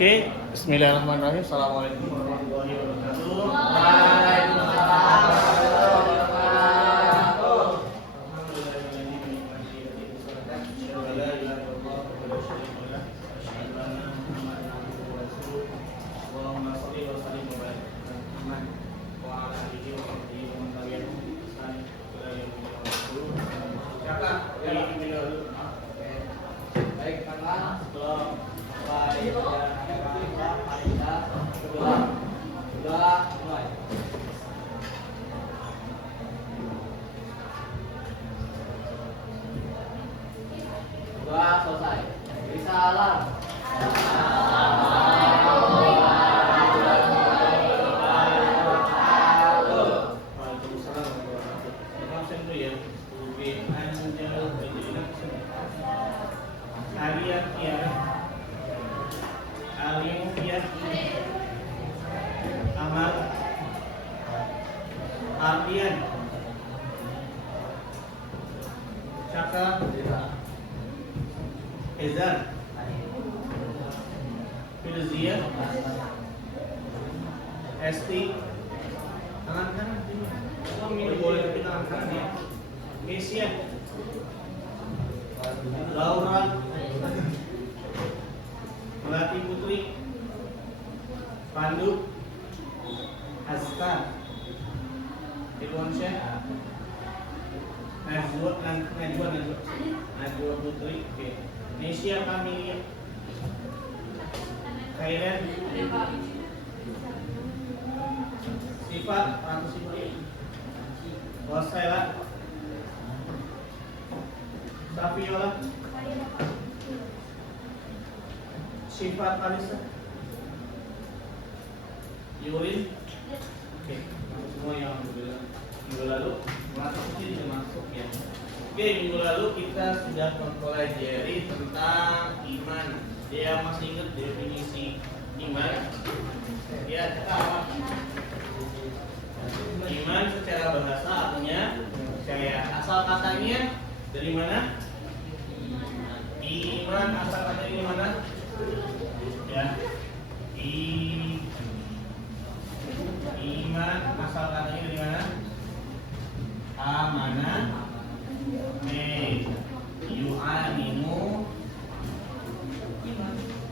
Oke, Bismillahirrahmanirrahim. Assalamualaikum warahmatullahi wabarakatuh. Selesai. Beri salam. Ardian, Caka, Ezan, Filzia, Esti, tangan kanan, ini boleh tapi tangan kanan ya. Mesia, Laura, Melati Putri, Pandu, Hasta, Irwan Syekh, Najwa Putri, oke. Nesia Kamilia, Khairan, Sifat, Ratu Sifat, Wasela, Safiola, Sifat Anissa, Yurin, oke. Semua yang minggu lalu masuk sini masuk ya. Oke, minggu lalu kita sudah mempelajari tentang iman. Dia masih ingat definisi iman? Ya, kita apa? Iman secara bahasa artinya percaya. Asal katanya dari mana? Iman asal katanya dari mana? Ya. Iman asal katanya dari mana? Amanah, yu'aminu,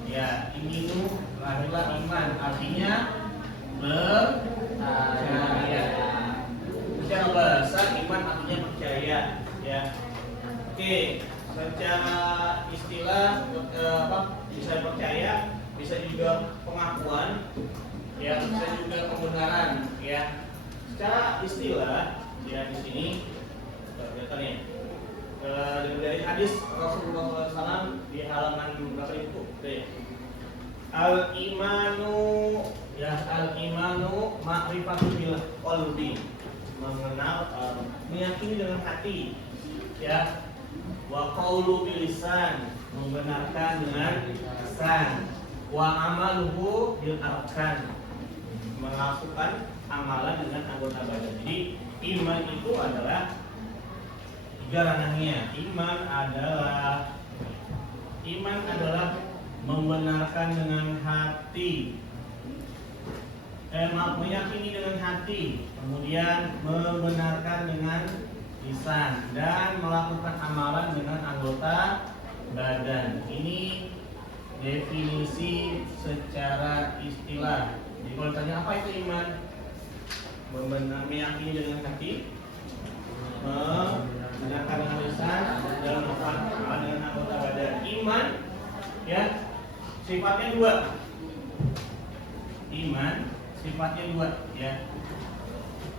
ya, iminu lahirlah iman, artinya percaya. Secara bahasa iman artinya percaya, ya. Oke, secara istilah bisa percaya, bisa juga pengakuan, ya, bisa juga pembenaran, ya. Secara istilah, ya di sini kelihatan ya. Dari hadis Rasulullah SAW di halaman berapa itu? Al-imanu, ya, al-imanu ma'rifatu bil qalbi, mengenal, meyakini dengan hati, ya. Wa qaulu bil lisan, membenarkan dengan lisan. Wa amaluhu bil arkan, melakukan amalan dengan anggota badan. Jadi iman itu adalah tiga ranahnya. Iman adalah membenarkan dengan hati, meyakini dengan hati, kemudian membenarkan dengan lisan, dan melakukan amalan dengan anggota badan. Ini definisi secara istilah. Jadi kalau ditanya apa itu iman? Meyakini dengan hati, membenarkan dengan lisan, dan melakukan amalan dengan anggota badan. Iman, ya, sifatnya dua. Iman sifatnya dua, ya.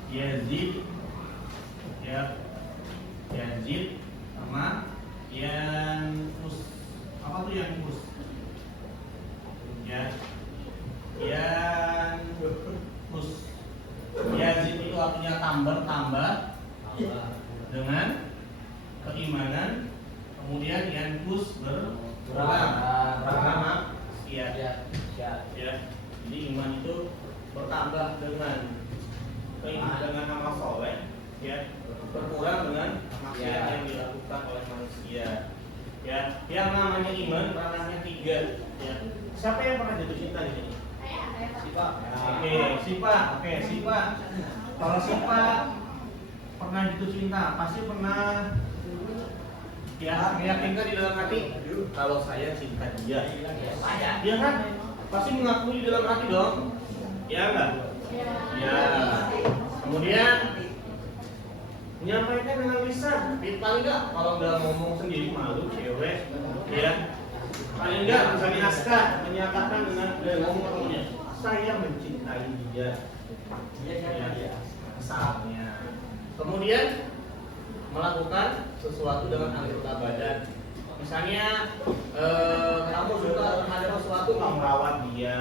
Yazid, ya, yazid sama yanqus. Apa tuh yanqus? Ya, yanqus. Yazid itu artinya tambah dengan keimanan, kemudian yanqus berkurang. Ya. Jadi iman itu bertambah dengan keimanan, dengan amal soleh, ya, berkurang dengan maksiat yang dilakukan oleh manusia. Ya, yang namanya iman ranahnya tiga, ya. Siapa yang pernah jatuh cinta di sini? Sipa. Oke, Sipa. Kalau Sipa pernah jatuh cinta, pasti pernah ya meyakinkan di dalam hati kalau saya cinta dia. Dia kan pasti mengakui di dalam hati dong. Ya enggak? Ya. Kemudian menyampaikan dengan lisan, paling enggak kalau nggak ngomong sendiri malu cewek, ya. Paling enggak misalnya naskah menyatakan dengan ngomong ke temennya, saya mencintai dia. Ya, misalnya. Kemudian melakukan sesuatu dengan anggota badan. Misalnya kamu suka terhadap sesuatu, kamu merawat dia.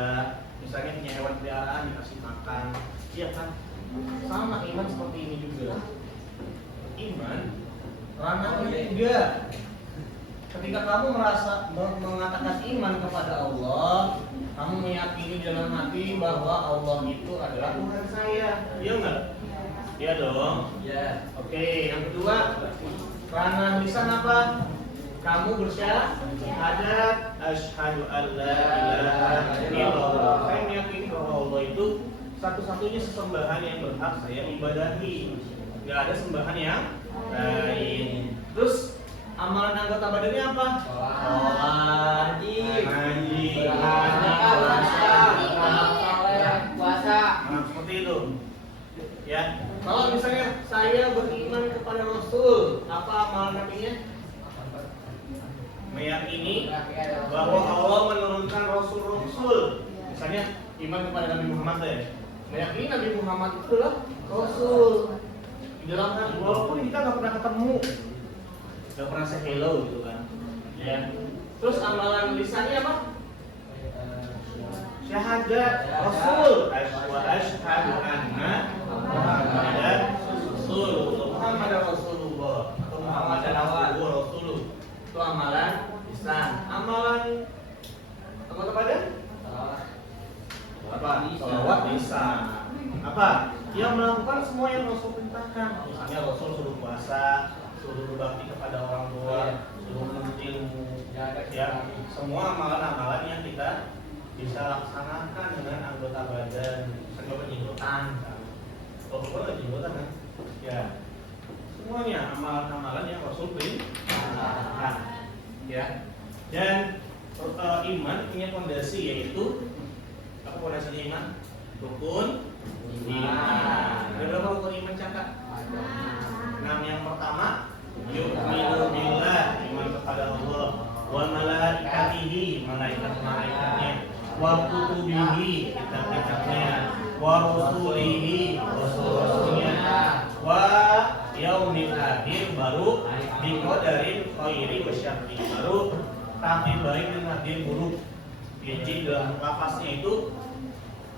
Misalnya punya hewan peliharaan dikasih makan, iya kan? Sama iman seperti ini juga. Iman ranahnya juga. Ketika kamu merasa mengatakan iman kepada Allah, kamu meyakini dalam hati bahwa Allah itu adalah Tuhan saya, iya enggak? Iya dong. Ya. Oke, yang kedua, ranah lisan apa? Kamu bersyahadat asyhadu alla ilaha illallah. Saya meyakini bahwa Allah itu satu-satunya sesembahan yang berhak saya ibadahi. Enggak ada sembahan yang lain. Terus amalan anggota badannya apa? Sholat, ngaji, puasa. Nah, seperti itu. Ya. Kalau misalnya saya beriman kepada Rasul, apa amalan hatinya? Meyakini bahwa Allah menurunkan Rasul-Rasul. Misalnya iman kepada Nabi Muhammad ya. Meyakini Nabi Muhammad itu adalah Rasul. Di dalam hati, walaupun kita nggak pernah ketemu, nggak pernah say hello gitu kan. Ya. Terus amalan lisannya apa? Syahadat Rasul. Wa asyhadu anna Muhammadan Rasulullah atau Muhammadan Rasulullah. Itu amalan lisan. Amalan anggota badan? Apa? Sholawat lisan. Apa? Yang melakukan semua yang Rasul perintahkan. Misalnya Rasul suruh puasa, suruh berbakti kepada orang tua, suruh menuntut ilmu. Ya, semua amalan-amalan yang kita bisa laksanakan dengan anggota badan. Misalnya penjenggotan. Kalau bukan penjenggotan kan? Ya. Semuanya amalan-amalan yang Rasul perintahkan. Ya. Dan iman punya fondasi yaitu apa fondasinya iman? Rukun iman. Ada berapa rukun iman cakap? Yang pertama, yu'minu billah, iman kepada Allah, wa malaikatihi, malaikat-malaikatnya, wa kutubihi, kitab-kitabnya, wa rusulihi, rasul-rasulnya, wa yaumil akhir, baru biqadarin khairi wa syarri, baru takdir baik dan takdir buruk. Jadi dalam lafaznya itu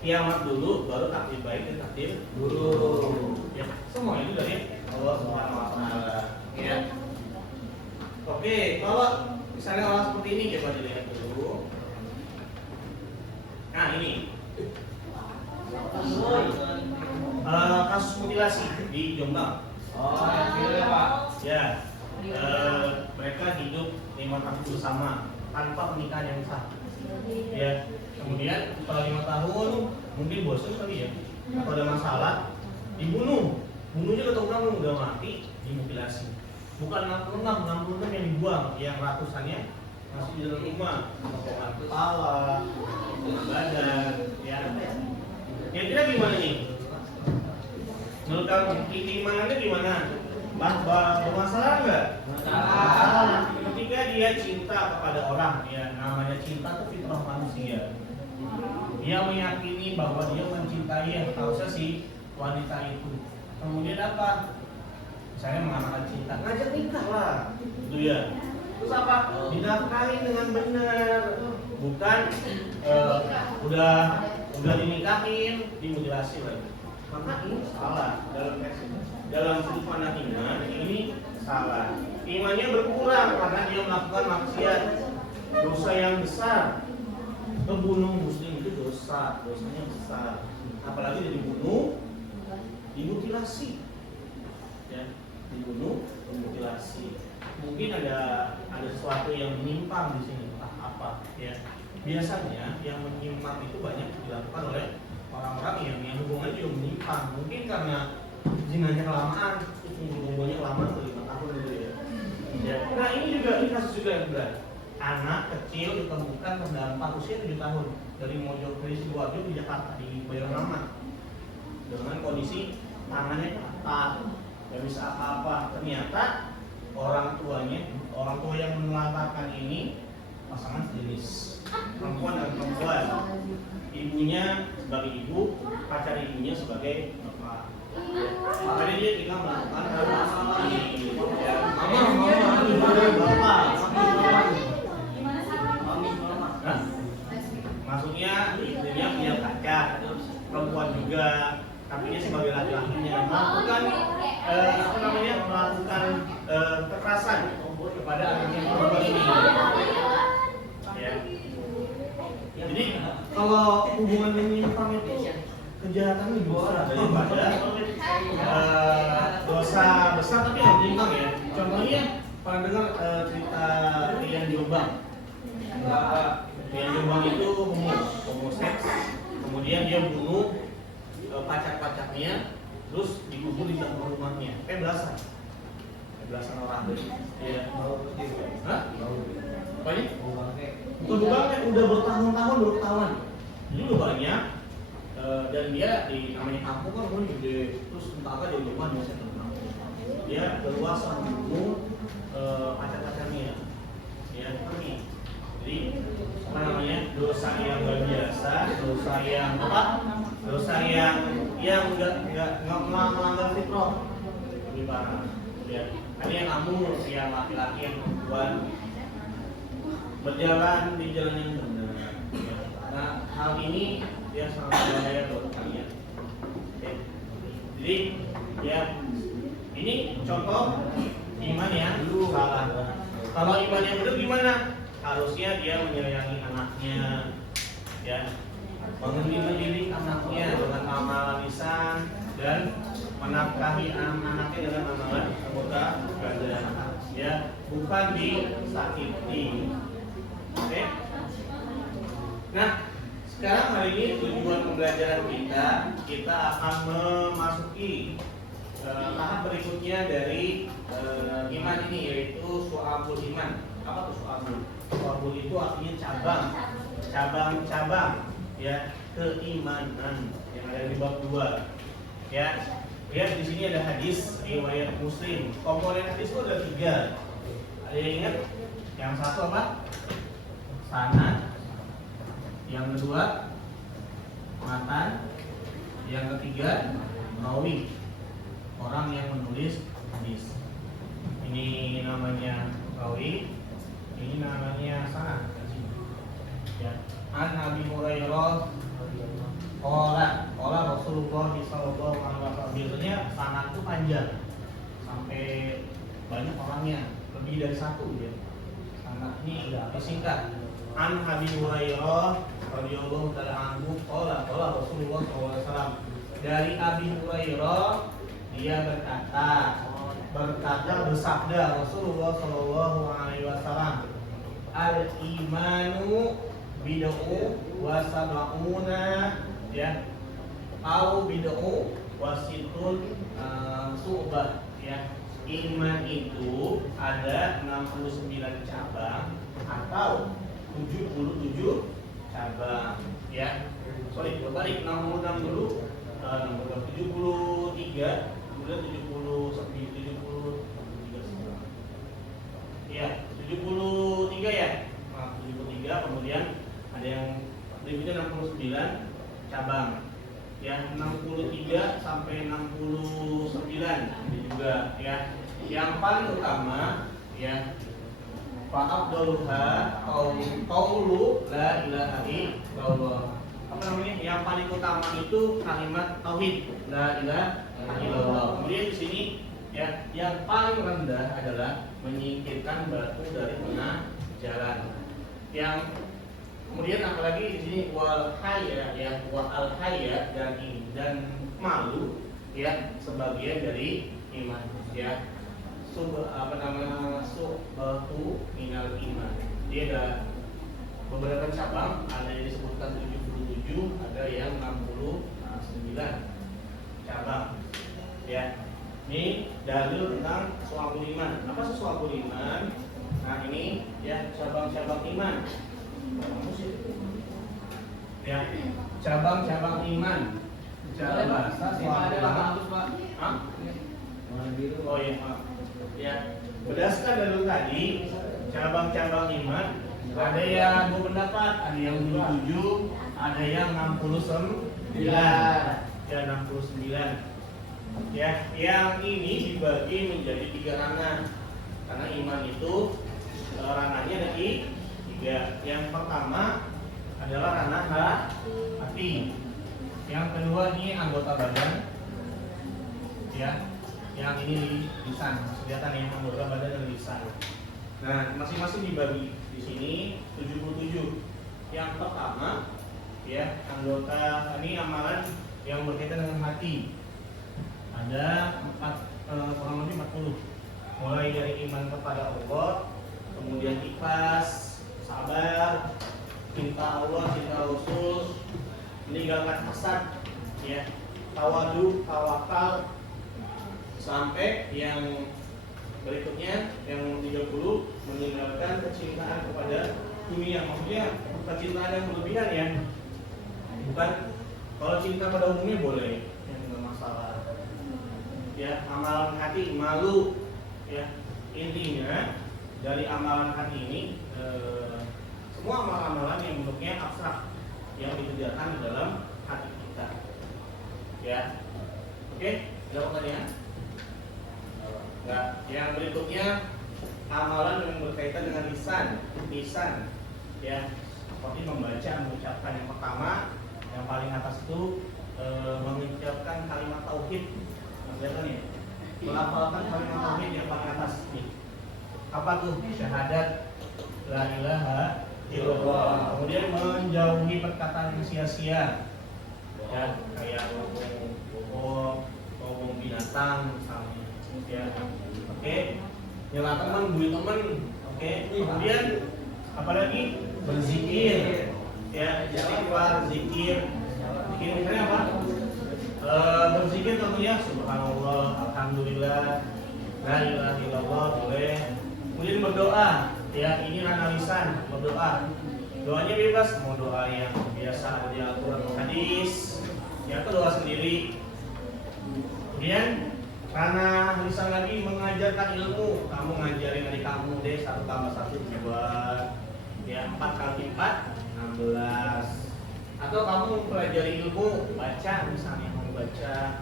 kiamat dulu, baru takdir baik dan takdir buruk. Ya, semua itu dari Allah Subhanahu wa taala. Ya. Oke, kalau misalnya orang seperti ini coba dilihat dulu. Nah, ini. Kasus mutilasi di Jombang. Oh, ya, Pak. Ya. Mereka hidup 5 tahun bersama tanpa pernikahan yang sah. Ya. Kemudian setelah 5 tahun mungkin bosan kali ya, atau ada masalah, dibunuh. Bunuhnya ketahuan udah mati, dimutilasi. Bukan 66 yang dibuang, yang ratusannya masih di dalam rumah, potongan kepala, badan, ya. Kira-kira gimana nih? Menurut kamu keimanannya gimana? Bermasalah nggak? Masalah. Ketika dia cinta kepada orang, ya namanya cinta itu fitrah manusia. Dia meyakini bahwa dia mencintai yang harusnya si wanita itu. Kemudian apa? Misalnya mengatakan cinta, ngajak nikah lah, gitu ya. Terus apa? Dinafkahi dengan benar, bukan udah dinikahin, dimutilasi lagi. Maka ini salah dalam sudut pandang iman, ini salah. Imannya berkurang karena dia melakukan maksiat, dosa yang besar. Membunuh muslim itu dosanya besar. Apalagi dia dibunuh, dimutilasi, ya, dibunuh, dimutilasi. Mungkin ada sesuatu yang menyimpang di sini, entah apa, ya. biasanya yang menyimpang itu banyak dilakukan oleh orang-orang yang hubungannya juga menyimpang. Mungkin karena zinanya kelamaan, hubungannya kelamaan 5 tahun gitu ya. Ya. Nah ini kasus juga yang berat. Anak kecil ditemukan terdampar usia 7 tahun dari Sidoarjo di Jakarta di Bayangkara dengan kondisi tangannya patah, nggak bisa apa-apa. Ternyata orang tua yang menelantarkan ini pasangan sejenis, perempuan dan perempuan. Ibunya sebagai ibu, pacar ibunya sebagai bapak. Makanya dia tinggal melakukan hal ini. Bapak. Maksudnya ibunya punya pacar, perempuan juga, tapi dia sebagai laki-lakinya melakukan melakukan kekerasan kepada anaknya perempuan ini. Ya. Jadi kalau hubungan menyimpang itu kejahatan lebih besar daripada dosa besar tapi yang menyimpang ya. Contohnya pernah dengar cerita Rian Jombang. Rian Jombang itu homoseks, kemudian dia bunuh pacar-pacarnya, terus dikubur di dalam rumahnya. Belasan orang. Iya. Hah? Apa ini? Bukan bangke, udah bertahun-tahun. Jadi udah banyak. Dan dia di namanya kampung kan rumahnya gede, terus entah apa dia rumah biasanya tenang. Dia berluasa membunuh pacar-pacarnya. Ya, pergi. Jadi apa namanya, dosa yang luar biasa, dosa yang nggak melanggar fitrah, lebih parah. Ya, ada yang kamu yang laki-laki yang perempuan berjalan di jalan yang benar. Ya. Nah, hal ini dia sangat berbahaya buat kalian. Oke. Jadi ya ini contoh iman yang salah. Kalau iman yang benar gimana? Harusnya dia menyayangi anaknya, ya, mendidik anaknya dengan amalan lisan dan menafkahi anaknya dengan amalan anggota badan, ya, bukan disakiti. Oke. Nah, sekarang hari ini tujuan pembelajaran kita akan memasuki tahap berikutnya dari iman ini, yaitu su'abul iman. Apa tuh su'abul? Su'abul itu artinya cabang-cabang, ya, keimanan yang ada di bab 2. Ya, lihat di sini ada hadis riwayat Muslim. Komponen hadis itu ada 3. Ada yang ingat? Yang satu apa? Sanad. Yang kedua matan. Yang ketiga rawi, orang yang menulis hadis. Ini namanya rawi, ini namanya sanad. Ya. An Abi Hurairah qala Rasulullah sallallahu alaihi wasallam. Biasanya sanad itu panjang sampai banyak orangnya, lebih dari 1 ya. Sanad ini disingkat. An Abi Hurairah radhiyallahu taala anhu qala Rasulullah sallallahu alaihi wasallam. Dari Abi Hurairah dia bersabda Rasulullah sallallahu alaihi wasallam, al-imanu bid'u wa sab'una, ya, au bid'u wa situn su'bah, ya. Iman itu ada 69 cabang atau 77 cabang, ya. Sorry, berbalik 66 dulu, 73, kemudian 73 ya, 73 ya. Nah, 73, kemudian ada yang berikutnya 69 cabang. Ya, 63 sampai 69 ini juga, ya. Yang paling utama, ya, fa'afdaluha qaulu la ilaha illallah. Apa namanya? Yang paling utama itu kalimat tauhid la ilaha illallah. Kemudian di sini, ya, yang paling rendah adalah menyingkirkan batu dari tengah jalan. Yang kemudian apalagi di sini wal haya, ya, wal al haya dan malu, ya, sebagian dari iman, ya. Subatu minal iman. Dia ada beberapa cabang, ada yang disebutkan 77, ada yang 69 cabang. Ya, ini dalil tentang su'abul iman. Apa sih su'abul iman? Nah ini ya cabang-cabang iman. Ya, cabang-cabang iman. Cara bahasa Ada su'abul 800 Pak. Hah? Warna biru. Oh iya, maaf. Ya, berdasarkan dalil tadi, cabang-cabang iman ada yang dua pendapat, ada yang 77, ada yang 69. Ya, 69. Ya, yang ini dibagi menjadi 3 ranah. Karena iman itu ranahnya ada tiga. Yang pertama adalah ranah hati. Yang kedua ini anggota badan. Ya, yang ini lisan. Kelihatan ya, anggota badan dan lisan. Nah, masing-masing dibagi di sini 77. Yang pertama ya, anggota ini amalan yang berkaitan dengan hati. Ada kurang lebih 40. Mulai dari iman kepada Allah, kemudian ikhlas, sabar, cinta Allah, cinta Rasul, meninggalkan hasad, ya, tawadu, tawakal, sampai yang berikutnya yang 30, meninggalkan kecintaan kepada dunia. Maksudnya kecintaan yang berlebihan ya. Bukan, kalau cinta pada umumnya boleh, yang nggak masalah. Ya, amalan hati malu. Ya, intinya dari amalan hati ini semua amalan-amalan yang bentuknya abstrak yang dikerjakan di dalam hati kita. Ya, oke, ada pertanyaan? Enggak. Yang berikutnya amalan yang berkaitan dengan lisan, ya, seperti membaca, mengucapkan. Yang pertama, yang paling atas itu mengucapkan kalimat tauhid. Kelihatan ya? Melafalkan kalimat tauhid yang paling atas nih. Apa tuh? Syahadat la ilaha illallah. Kemudian menjauhi perkataan yang sia-sia. Ya, kayak ngomong binatang misalnya. Ya. Oke. Nyela teman, bully teman. Oke. Kemudian apalagi berzikir. Ya, istighfar, zikir. Zikir misalnya apa? Berzikir tentunya subhanallah, alhamdulillah, la ilaha illallah boleh. Kemudian berdoa, ya ini ranah lisan, berdoa. Doanya bebas, mau doa yang biasa ada di Al-Quran atau hadis, ya atau doa sendiri. Kemudian ranah lisan lagi mengajarkan ilmu. Kamu ngajarin adik kamu deh 1 tambah 1 coba. Ya 4 kali 4 16. Atau kamu mempelajari ilmu, baca misalnya mau baca.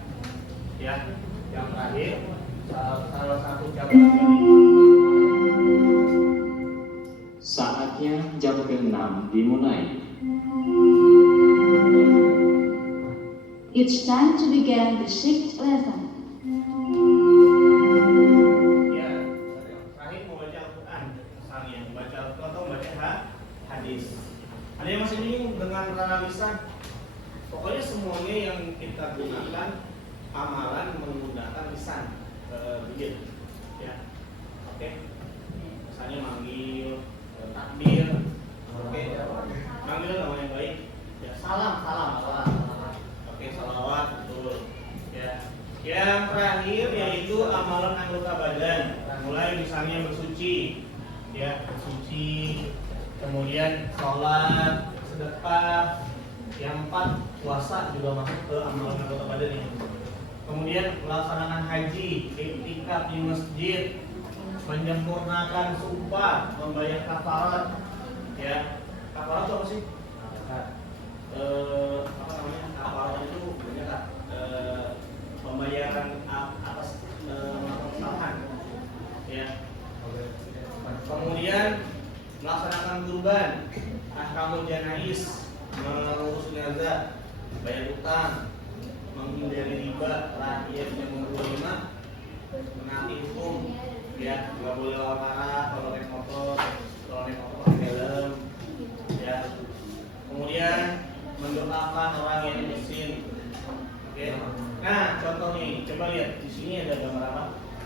Ya, yang terakhir salah satu cabang dari Saatnya jam ke-6 dimulai. It's time to begin the 6th lesson. ya, yang terakhir mau baca Al-Quran misalnya, baca Al-Quran atau baca hadis. Ada yang masih bingung dengan ranah lisan? Pokoknya semuanya yang kita gunakan amalan menggunakan lisan, bibir, ya. Oke. Misalnya manggil, takbir, oke. Manggil nama yang baik, ya salam. Oke, salawat, betul. Ya. Yang terakhir yaitu amalan anggota badan. Mulai misalnya bersuci, ya bersuci. Kemudian sholat, sedekah. Yang 4 puasa juga masuk ke amalan anggota badan ini. Kemudian melaksanakan haji, iktikaf di masjid, menyempurnakan sumpah, membayar kafarat. Ya, kafarat itu apa sih? Apa namanya? Kafarat itu banyak pembayaran atas kesalahan. Ya. Kemudian melaksanakan kurban, ahkamul janais, mengurus jenazah, bayar utang, menghindari riba, rakyat yang memperoleh, menaati hukum, ya nggak boleh lawan arah kalau naik motor pakai helm, ya. Kemudian mendoakan orang yang miskin. Oke. Nah, contoh nih, coba lihat di sini ada gambar apa?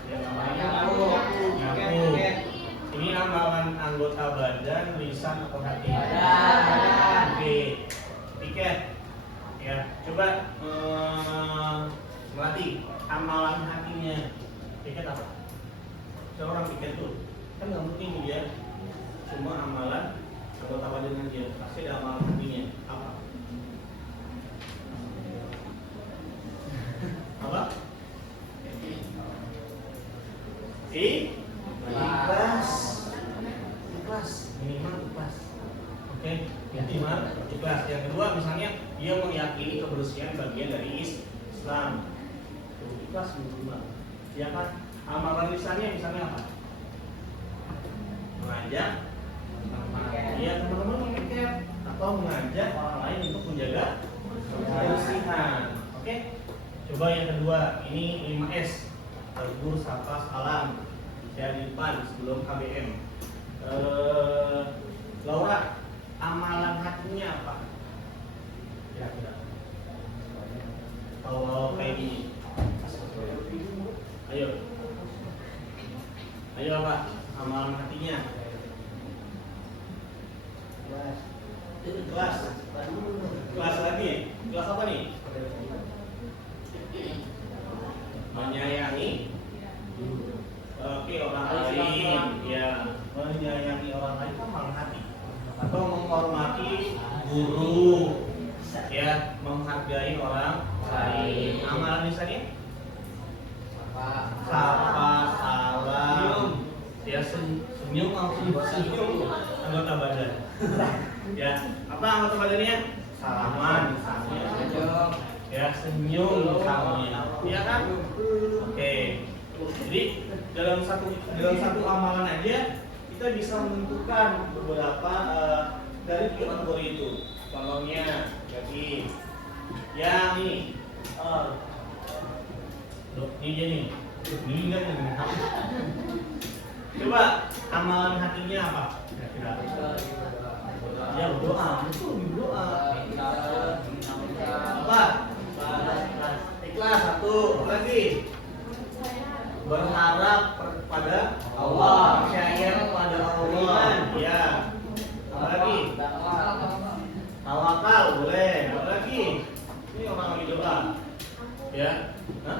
Ya, gambar nyapu. Ini amalan anggota badan, lisan atau hati? Badan. Oke, tiket. Ya, coba melatih amalan hatinya. Tiket apa? Seorang tiket tuh kan nggak mungkin dia cuma amalan anggota badan aja, pasti ada amalan hatinya. Apa? Apa? Ikhlas. Ikhlas, minimal ikhlas. Oke, minimal ikhlas. Yang kedua misalnya dia meyakini kebersihan bagian dari Islam. Tuh, ikhlas minimal. Ya kan? Amalan lisannya misalnya apa? Mengajak teman-teman mengikat atau mengajak orang lain untuk menjaga kebersihan. Oke? Coba yang kedua, ini 5S. Tegur, sapa, salam. Saya di depan sebelum KBM. Laura, amalan hatinya apa? Kira-kira. Kalau kayak gini. Ayo apa? Amalan hatinya. Kelas. Kelas lagi. Kelas apa nih? Menyayangi. Oke, orang lain. Ya, menyayangi orang lain kan amalan hati. Atau menghormati guru. Ya, menghargai orang lain. Amalan lisannya? Sapa, salam, ya senyum langsung senyum anggota badan. Ya, apa anggota badannya? Salaman misalnya. Ya, senyum misalnya. Iya kan? Oke. Jadi dalam satu amalan aja kita bisa menentukan beberapa dari kategori itu. Contohnya, jadi yang ini. Ini dia nih. Ini enggak nih. Coba amalan hatinya apa? Kira-kira. Ya berdoa, itu berdoa. Apa? Ikhlas satu. Apa lagi? Berharap pada Allah, percaya pada Allah. Ya. Apa lagi? Tawakal boleh. Apa lagi? Ini orang lagi doa. Ya. Hah?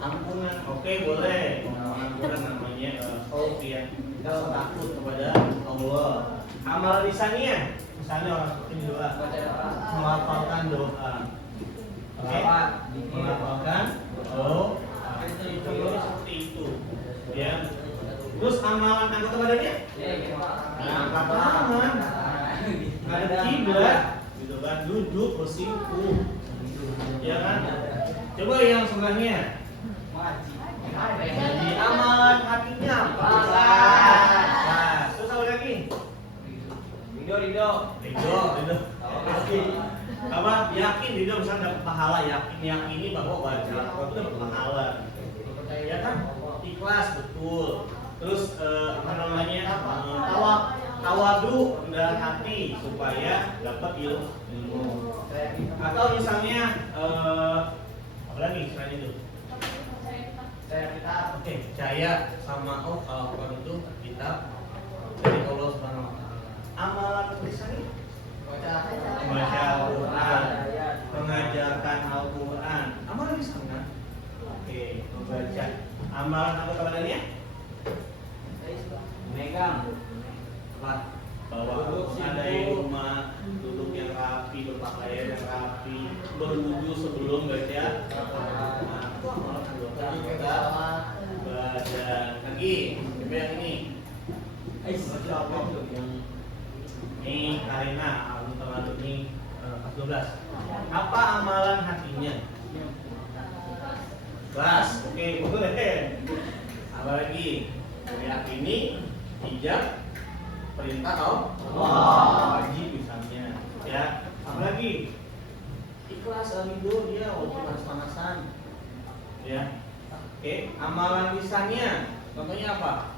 Ampunan, oke boleh. Ampunan namanya khauf ya. Kita takut kepada Allah. Amal lisannya, misalnya orang seperti doa, melafalkan doa. Oke, melafalkan doa. Seperti itu. Ya. Terus amalan anggota badannya? Angkat tangan, ngadep kiblat, gitu kan, duduk bersikuh. Ya kan? Coba yang sebelahnya. Jadi amalan hatinya apa? Nah, terus apa lagi? Ridho. Apa? Yakin ridho misalnya dapat pahala, yakini bahwa baca Al-Quran itu dapat pahala. Ya kan? Ikhlas betul. Terus apa namanya? Tawadu rendah hati supaya dapat ilmu. Atau misalnya apa lagi selain itu? Oke, percaya sama Al-Quran itu kitab dari Allah Subhanahu wa taala. Amalan tulisannya membaca Al-Quran, mengajarkan Al-Quran. Amalan lisan kan? Oke, membaca. Amalan anggota badannya? Megang. Bawa Al-Quran dari rumah, duduk yang rapi, berpakaian yang rapi, berwudu sebelum baca Al-Quran. Badan lagi, coba yang ini. Ini Karina, terlalu ini kelas 12. Apa amalan hatinya? Kelas, oke, boleh. Apa lagi? Meyakini hijab perintah Allah, wajib misalnya. Ya, apa lagi? Ikhlas ridho dia walaupun panas-panasan. Ya. Oke, amalan lisannya contohnya apa?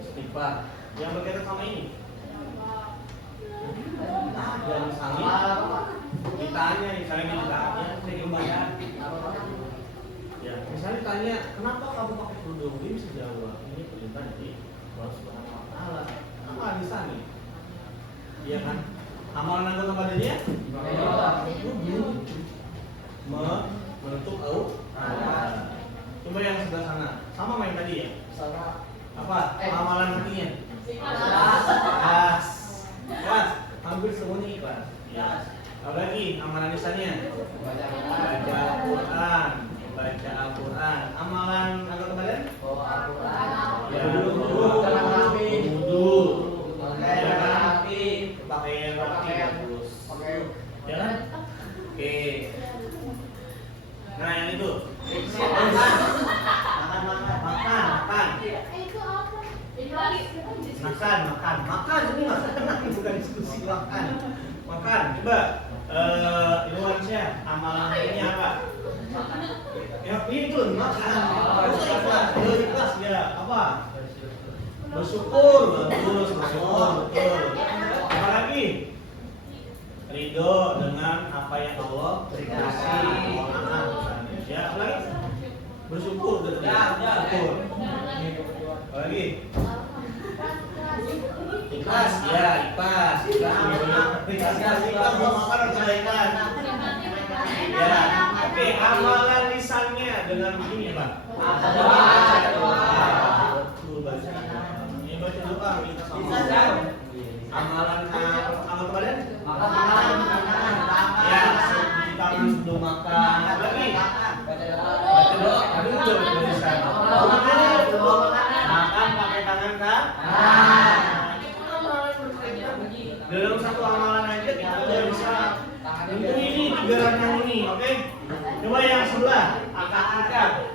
Istighfar. Yang berkaitan sama ini. Dan misalnya ditanya, saya ditanya, saya kembali. Ya, misalnya ditanya, kenapa kamu pakai kerudung dia bisa jawab ini perintah dari Allah Subhanahu Wa Taala. Apa lisan nih? Iya kan? Amalan anggota badannya? Menutup aurat. Coba yang sebelah sana, sama main tadi ya? Sama. Apa? Amalan hatinya? Ikhlas. Ikhlas. Ikhlas. Hampir semuanya ikhlas. Ikhlas. Apa lagi? Amalan lisannya? Baca Baca Al-Quran. Baca Al-Quran. Amalan anggota badan? bawa Al-Quran. Ya, Wudu. wudu. Pakaian rapi. Pakaian rapi bagus. Ya kan? Oke. Nah yang itu. Makan ini makanan bukan diskusi makan. Coba Irwansyah, amalan ini apa? Ya itu makan. Ikhlas ya apa? Bersyukur, betul. Apa lagi? Ridho dengan apa yang Allah berikan. Ya, apa lagi? Bersyukur, bersyukur. Apa lagi? Ikhlas, ya ikhlas. Ikhlas mau makan kebaikan. Ya, oke. Amalan lisannya dengan begini Pak. Betul baca. Ini baca doa kita sama. Amalan anggota badan? Ya, cuci tangan sebelum makan. Lagi. Baca doa. Aduh, belum bisa. Makan pakai tangan kan? Dalam satu amalan aja kita udah bisa. Untuk ini 3 rangkaian ini, oke? Coba yang sebelah, akad nikah.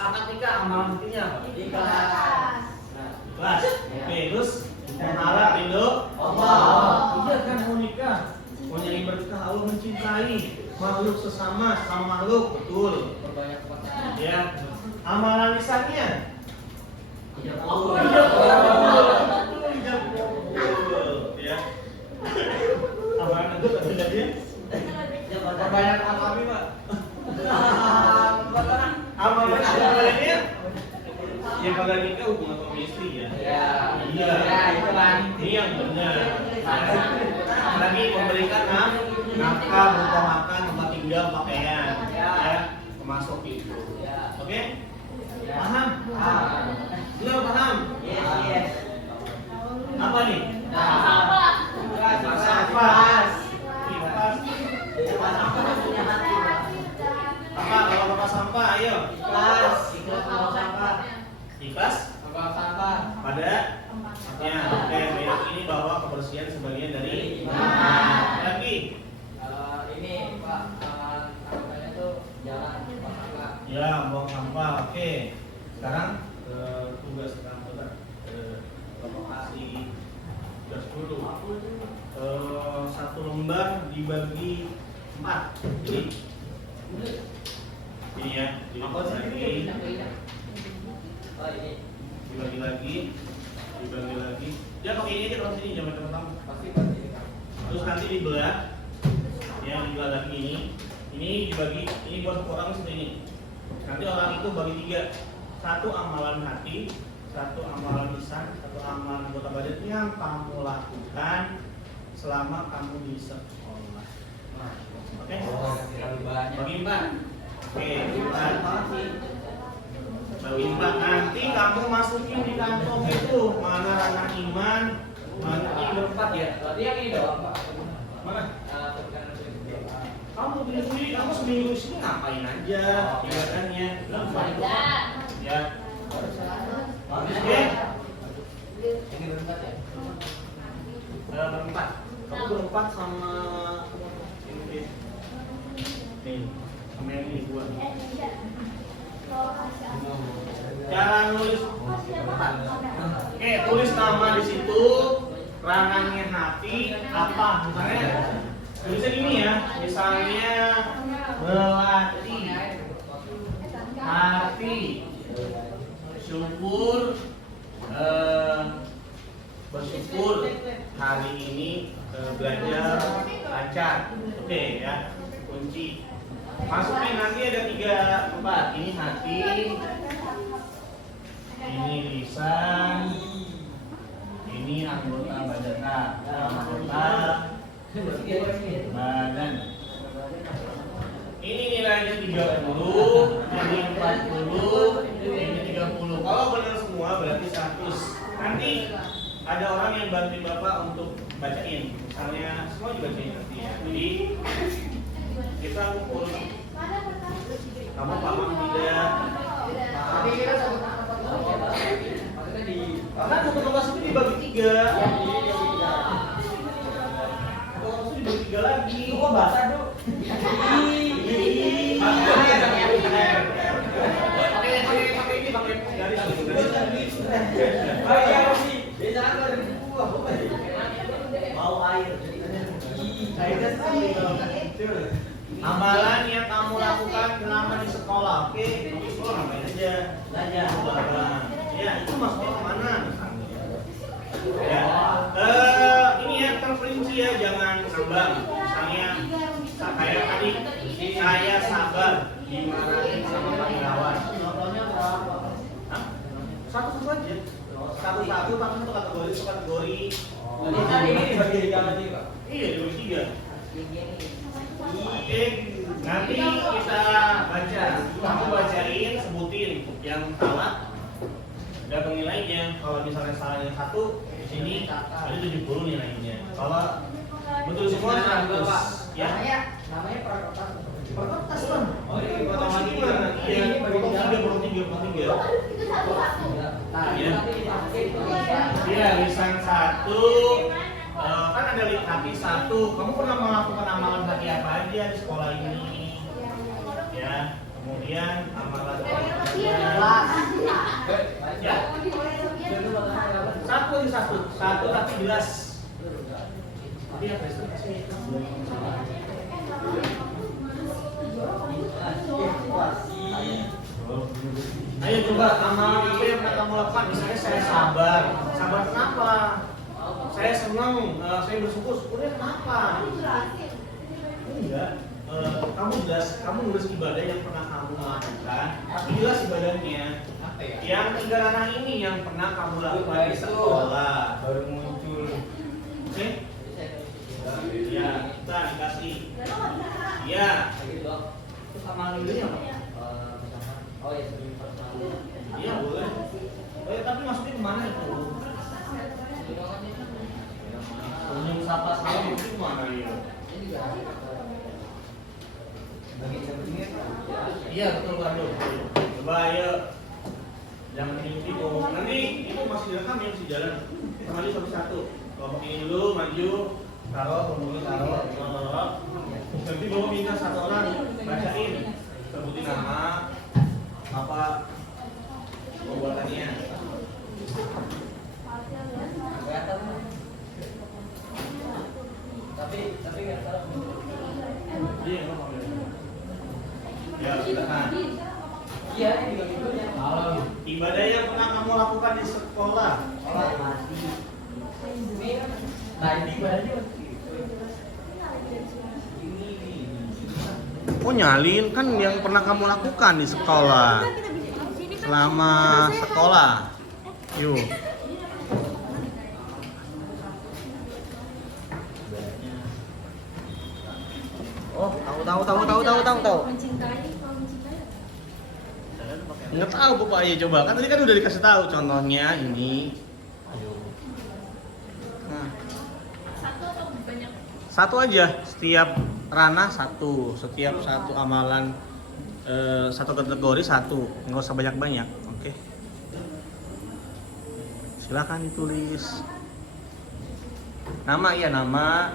Akad nikah amalan intinya apa? Ikhlas. Oke, terus mengharap ridho Allah. Iya kan mau nikah, mau nyari berkah, Allah mencintai makhluk sesama makhluk, betul. Ya, amalan lisannya. Ya. Amalan itu ada dia. Perbanyak alami, Pak. Amalan badannya. Ya kalau nikah hubungan suami istri ya. Iya. Ya, itu Bang. Ini yang benar. Lagi memberikan nafkah, berupa makan, tempat tinggal, pakaian, ya, termasuk itu. Oke? Paham? Benar paham? Yes. Apa nih? Ikhlas. Apa kalau bapak sampah? Ayo. Ikhlas bawa sampah. Ikhlas Bawa sampah. pada ya. Oke, meyakini bahwa kebersihan sebagian dari iman. Lagi. Ini Pak, namanya tuh jalan buang sampah. Ya, buang sampah. Oke. Sekarang tugas kamu bapak kasih tugas dulu. 1 lembar dibagi 4. Ini ya. Dibagi lagi. Dibagi lagi. Ya pakai ini aja kalau sini jangan teman-teman. Pasti. Terus nanti dibelah. Ya, dibelah lagi ini. Ini dibagi. Ini buat orang seperti ini. Nanti orang itu bagi 3. 1 amalan hati, 1 amalan lisan, 1 amalan anggota badan yang kamu lakukan selama kamu di sekolah. Oke? Bagi 4. Oke, 4. Bagi 4. Nanti kamu masukin di kantong itu mana ranah iman, mana ini berempat ya. Berarti yang ini doang, Pak. Mana? Kamu sendiri, kamu seminggu di sini ngapain aja? Ibaratnya. Ya. Oke. Ini berempat ya? Berempat. Kamu berempat sama ini. Nih, sama yang ini gua. Cara nulis. Oke, tulis nama di situ. Ranahnya hati apa? Misalnya tulisnya gini ya. Misalnya melatih hati, syukur, bersyukur hari ini belajar lancar. Oke ya, kunci. Masukin nanti ada 3 tempat. Ini hati, Ini lisan, ini anggota badana, anggota badan. Ini nilainya 30, ini 40, ini 30. Kalau benar semua berarti 100. Nanti ada orang yang bantu Bapak untuk bacain. Misalnya semua dibacain nanti ya. Jadi kita ngumpul. Kamu paham tidak? Tapi kita satu maksudnya di Karena satu kelas itu dibagi 3. Satu kelas itu dibagi 3 lagi. itu kok basah, Dok? Pakai ini pakai garis. Oh iya sih. Biasa kan ada buah apa ya? Mau air. Airnya sih. Amalan yang kamu lakukan selama di sekolah, oke? Di sekolah ngapain aja? Belajar. Ya, itu maksudnya kemana? Ya, ini ya terperinci ya, jangan ngambang. Misalnya kayak tadi, saya sabar dimarahin sama Pak Irawan. Contohnya berapa? Hah? Satu-satu aja. Satu-satu, tapi satu kategori. Jadi tadi ini dibagi 3 lagi, Pak. Iya, dibagi 3. Oke, nanti kita baca. Kamu bacain, sebutin yang salah. Dapat nilainya. Kalau misalnya salahnya 1, di sini ada 70 nilainya. Kalau betul semua 100. Ya. Namanya perkertas. Perkertas kan? Oh, ini potong lagi gimana? Iya, potong 3. Nah, Iya. nanti dimasukin ke lisan. Iya, lisan 1. Kan ada kaki 1. Kamu pernah melakukan amalan kaki apa aja di sekolah ini? Ya, kemudian amalan ya. Satu tapi jelas. Iya, presentasi. Ayo coba amalan apa yang pernah kamu lakukan? Misalnya saya sabar. Sabar kenapa? Saya senang, saya bersyukur. Syukurnya kenapa? Enggak. Kamu nulis ibadah yang pernah kamu lakukan. Tapi jelas ibadahnya. Yang 3 ranah ini yang pernah kamu lakukan di sekolah. Baru muncul. Oke? Ya, kita dikasih. Ya. Lagi, Dok. Terus amalan ini apa? Misalkan, oh ya sebelum pertama. Iya boleh. Oh ya, tapi maksudnya kemana itu? Kunjung sapa salam itu kemana ya? Iya betul kan Dok. Coba ayo. Jangan mimpi kok. Nanti itu masih direkam ya, masih jalan. Kita maju satu-satu. Kelompok ini dulu maju. Taruh, kemudian taruh. Nanti bawa minta 1 orang bacain. Sebutin nama, apa pembuatannya. Tapi nggak tahu. Iya, nggak apa-apa. Ya, silakan. Iya, ini juga videonya. Ibadah yang pernah kamu lakukan di sekolah. Sholat mati. Ini tadi ibadahnya Oh nyalin kan yang pernah kamu lakukan di sekolah. Selama sekolah. Yuk. Oh, tahu. Nggak tahu Bapak ya coba. Kan tadi kan udah dikasih tahu contohnya ini. Ayo. Nah. Satu aja, setiap ranah satu, setiap satu amalan satu kategori satu, nggak usah banyak-banyak, oke? Silakan ditulis. Nama ya nama.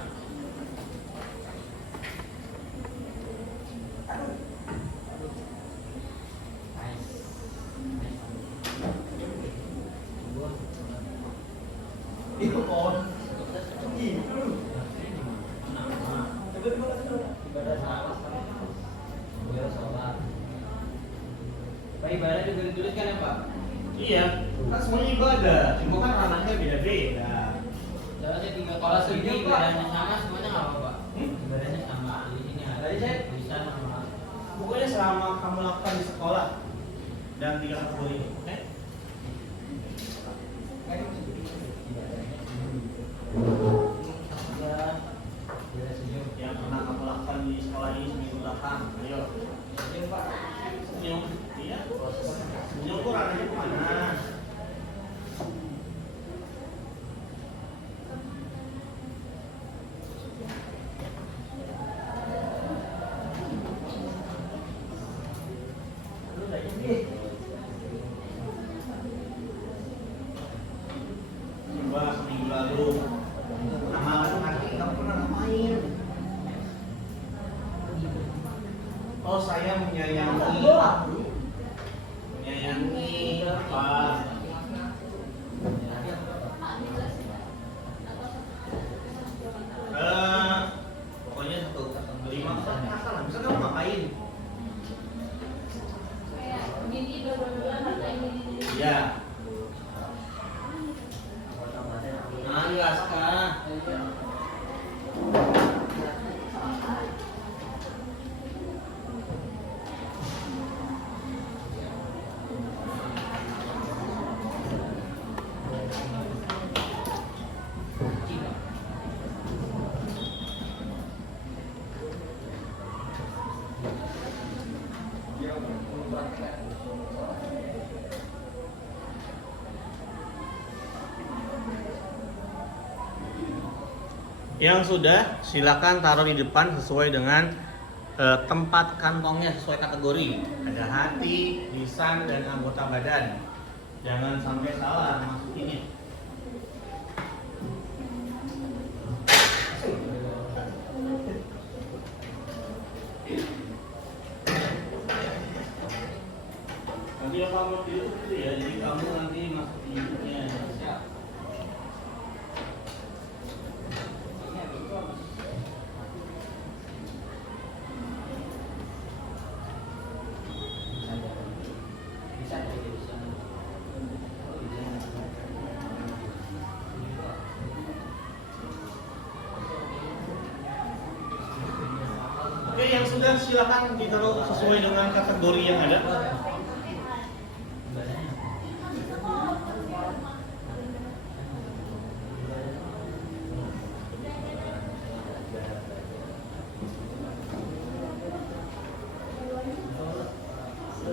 Itu pohon. Ibadah juga dituliskan ya Pak? Iya, kan semuanya ibadah, cuma kan ranahnya beda-beda. Jalannya 3 kalau segi ibadahnya sama semuanya nggak apa-apa. Hmm? Ibadahnya sama di sini ada. Tadi saya bisa sama. Pokoknya selama kamu lakukan di sekolah dan 3 kategori, oke? kalau saya menyayangi apa? Pokoknya satu kelima salah. Bisa kamu ngapain? Ya. Nah, enggak sekarang. Yang sudah, silakan taruh di depan sesuai dengan tempat kantongnya, sesuai kategori. Ada hati, lisan, dan anggota badan. Jangan sampai salah masukinnya. Nanti yang kamu pilih itu ya, jadi kamu nanti masukin nya. Siap. Oke, yang sudah silakan ditaruh sesuai dengan kategori yang ada.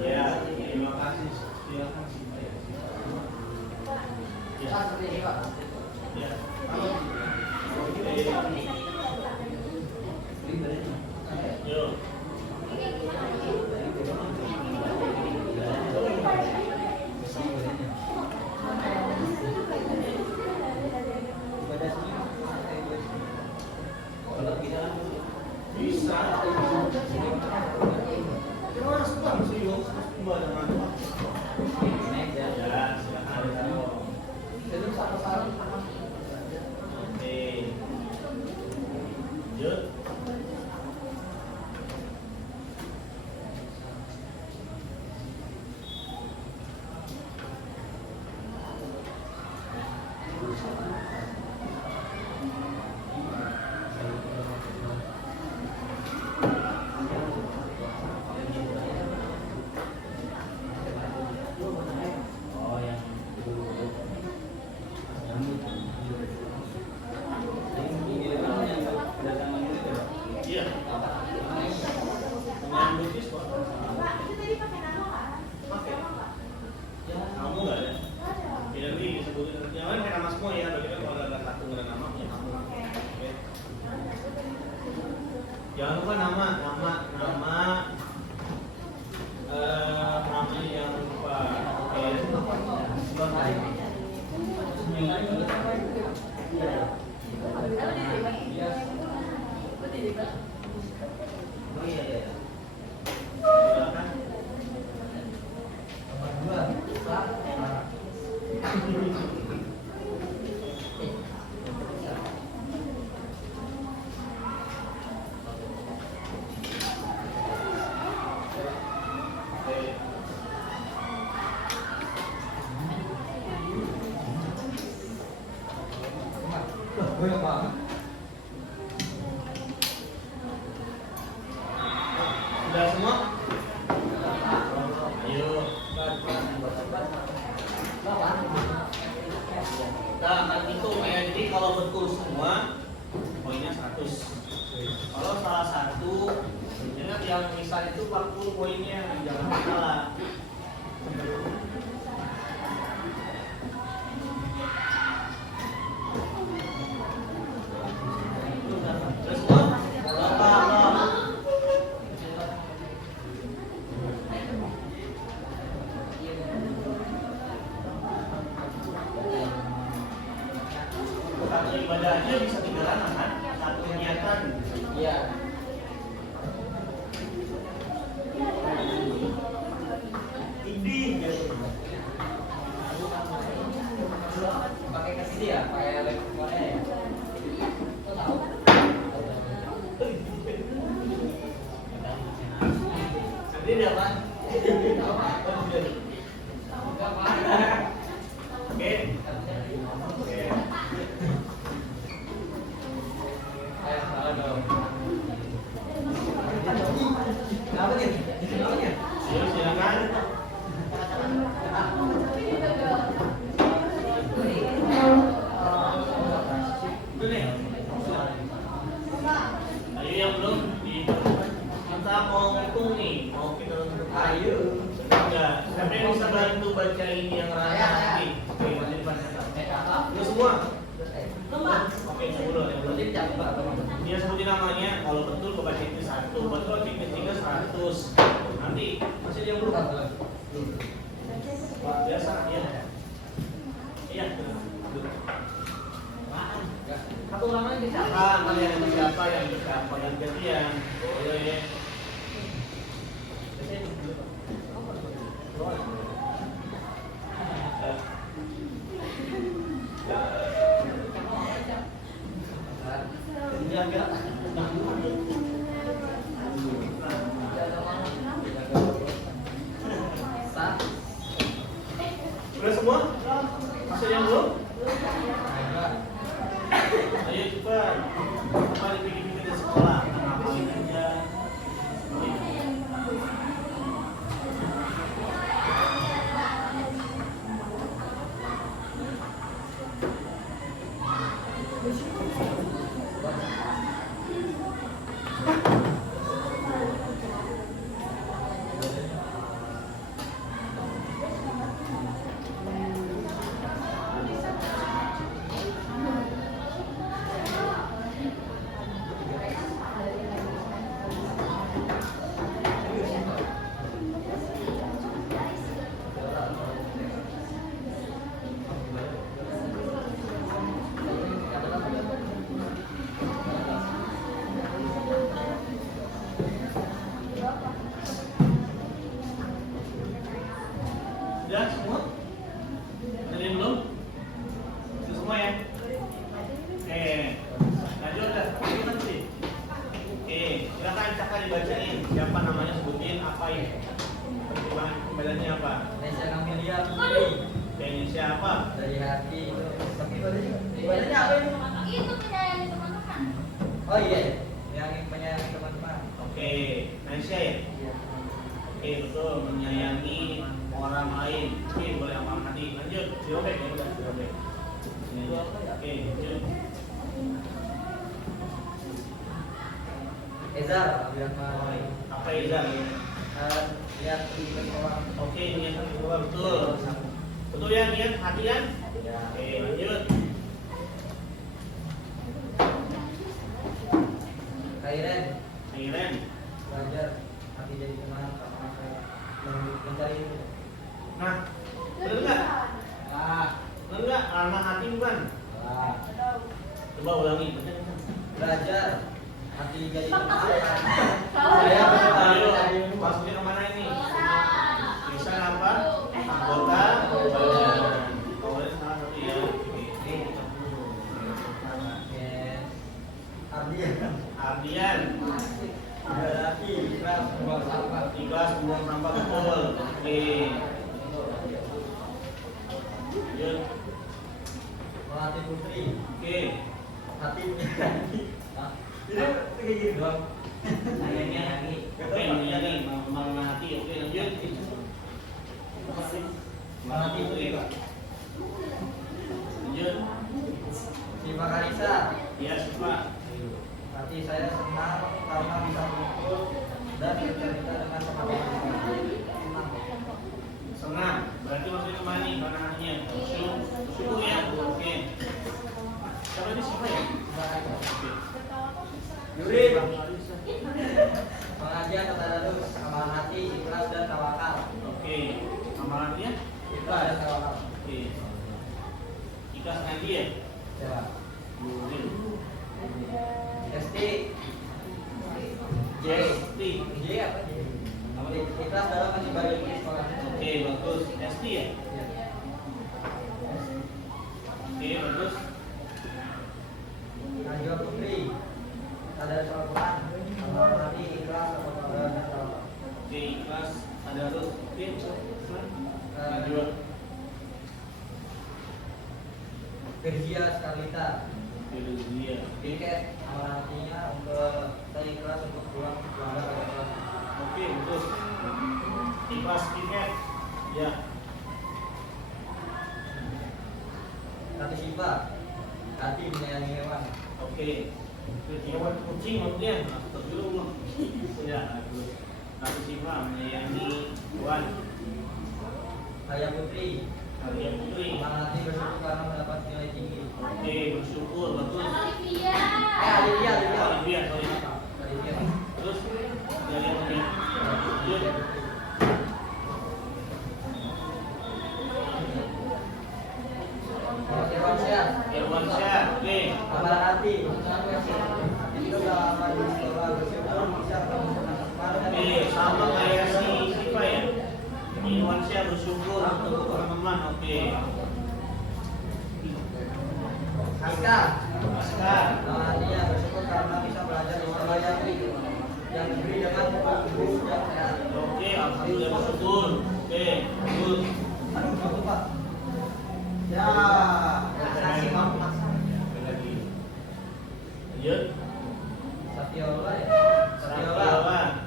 Ya, terima kasih. Silakan. Ya. Yo. Bisa. Terus bang sih yo, dengan ya, silakan. Oke. Lanjut. Iya. Menyambut siswa. Oke. Kamu nggak ada? Tidak nih disebutin. Yang lain kayak nama semua ya. Berarti kan kalau ada satu nggak ada nama punya kamu. Oke. Jangan lupa nama yang lupa. Sudah semua? Ayo. Kita akan hitung ya. Jadi kalau betul semua poinnya 100. Kalau salah satu, ingat yang misal itu 40 poinnya, jangan salah. Terus satu ibadah aja bisa 3 anak kan? Satu kegiatan. Iya. Diksi ya, pakai lab Korea ya. Kau tahu? Nanti dia apa? Oke. Oke. Ayo, salah dong. Kenapa nih? Kenapa nih? Ayo silakan. Itu nih. Ayo yang belum di kita mau ngitung nih, mau kita untuk Ayo. enggak. Siapa yang bisa bantu baca ini yang rata nanti? Oke, maju depan. Lu semua. Oke, yang belum, yang belum. Berarti catat apa? Dia sebutin namanya, kalau betul kebaca itu 1, betul titik 3 100. Nanti masih dia belum. Biasa, iya. Iya, betul. Satu orang aja bisa. Mana yang siapa yang berapa yang gantian? Boleh. Jaga. Sudah semua? Masih yang belum? Ayo cepat. Apa dipikir-pikir di sekolah? Ngapain aja? Sudah semua? Ada yang belum? Sudah semua ya? Lanjut dah. Oke, silakan Caka dibacain. Siapa namanya sebutin apa ya? Pertimbangan pembelaannya apa? Indonesia Kamelia Indonesia apa? dari hati itu. Tapi ibadahnya apa ini? Itu menyayangi teman-teman. Oh iya, yang menyayangi teman-teman. Oke, Indonesia ya? Iya. Oke, betul. Menyayangi orang lain. Oke, boleh amal hati. Lanjut. Dirobek ya udah, dirobek. Oke, lanjut. Ezar, biar mau Apa Iza? lihat ke orang. Oke, niat hati gua betul. Betul ya, niat hati kan? Ya. Oke, lanjut. Kairen, Iren. belajar hati jadi tenang karena saya mencari itu. Nah, bener nggak? Ah, Bener nggak? Alma hati bukan? ah. Coba ulangi. Bener nggak? Belajar hati jadi tenang. Saya Saya ayo, maksudnya kemana ini? Bisa apa? Anggota badan. Pokoknya salah satu ya. Oke, kita dulu. Ardian, Ardian. berarti ikhlas membuang sampah. Ikhlas buang sampah betul. Oke. Lanjut. Melatih putri, Oke. hati punya hati. Ah, itu kayak gitu doang. Oke, menyanyi malam hati. Oke, lanjut. Melatih putri. Lanjut. Terima Karisa. Ya, Siva. Hati saya senang karena bisa mengumpul dan bercerita dengan teman-teman. Senang. Berarti maksudnya kemana nih? Mana hatinya? Syukur ya. Oke. Siapa ini Siva ya? Oke. Yuri, pengajian tadarus, amalan hati, ikhlas dan tawakal. Oke. Amalannya? Ikhlas dan tawakal. Oke. Ikhlas nanti ya? Ya. Boleh. Esti. J. Esti. J apa J? Ikhlas dalam mengibadah di sekolah. Oke, bagus. Esti ya? Ya. Oke, bagus. Gersia Skalita. Filozia. Tiket artinya untuk saya ikhlas untuk pulang ke kelas. Oke, bagus. Ikhlas tiket. Ya. Ratu Siva. Hati menyayangi hewan. Oke. Hewan kucing maksudnya. Astagfirullah. Ya, bagus. Ratu Siva menyayangi hewan. Ayah Putri. Arya Putri. Semangat bersyukur karena mendapat nilai tinggi. Oke, bersyukur bagus. Olivia. Olivia. Olivia, sorry. Olivia. Terus dari yang ini. Lanjut. Irwansyah. Irwansyah. Oke. Amalan hati. Itu udah lama di sekolah bersyukur bisa ketemu teman-teman. Oke, sama kayak si Siva ya. Irwansyah bersyukur untuk teman-teman. Oke. Aska. Askar. Dia bersyukur karena bisa belajar di sekolah yang diberi dengan guru yang sehat. Oke, alhamdulillah bersyukur. Oke, bagus. Aduh, betul Pak. Ya, kasih mampu Sekali lagi. Lanjut. Satiola ya. Satiola.